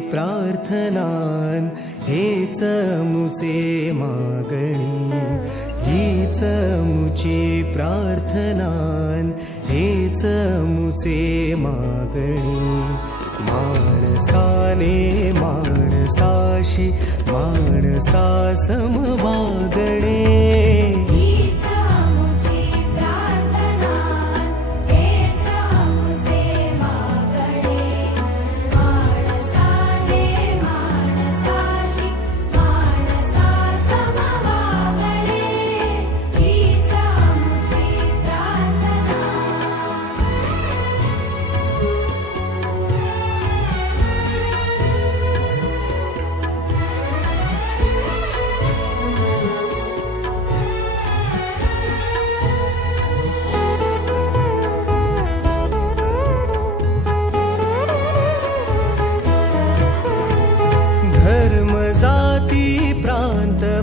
प्रार्थनान हेच मुचे मागणी, हीच मुची प्रार्थनान हेच मुचे मागणी. माणसाने माणसाशी माणसा सम वागणे,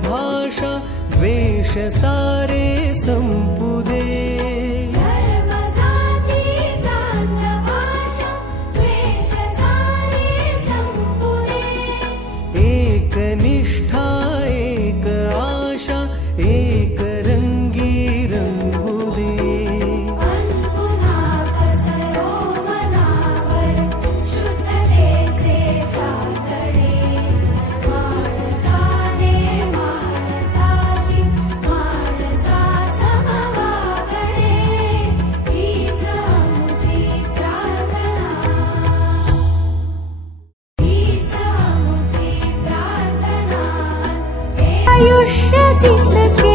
भाषा द्वेष सारे संपुदे. धर्म जाती प्रांत भाषा द्वेष सारे संपुदे. एक निष्ठा एक आशा एक रंगी रंगुदे. अनपुन्हा पसरो मनावर शुद्धतेचे चातडे. माणसाने माणसाशी माणसा सम वागणे, हीच मुची प्रार्थना, हीच मुची प्रार्थना. आयुष्य जिंदगी